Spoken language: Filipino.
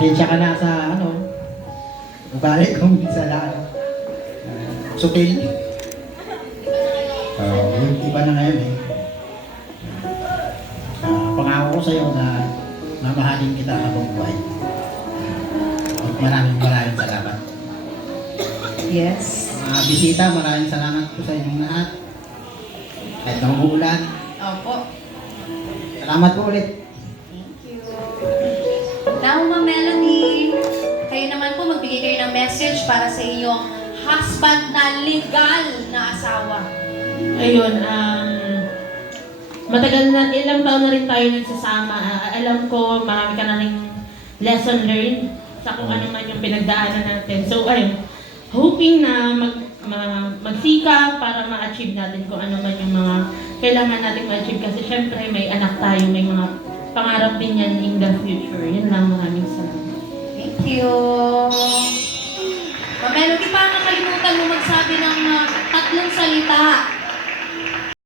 Pasensya ka na sa ugali kong minsan lang. Sutil. Iba na ngayon eh. Pangako ko sa'yo na mamahalin kita habang buhay. At maraming salamat. Yes. Mga bisita, maraming salamat po sa inyong lahat. Kahit na umuulan. Opo. Salamat po ulit. Thank you. Now, Ma'am Melanie, kayo naman po magbigay kayo ng message para sa inyong husband na legal na asawa. Ayun, matagal na, ilang taon na rin tayo nagsasama. Alam ko, marami ka na rin lesson learned sa kung ano man yung pinagdaanan natin. So, ayun, hoping na magsikap para ma-achieve natin kung ano man yung mga kailangan natin ma-achieve. Kasi syempre, may anak tayo, may mga pangarap din yan in the future. Yun lang, maraming salamat. Thank you. Ma'am Melanie, paano nakalimutan mo magsabi ng tatlong salita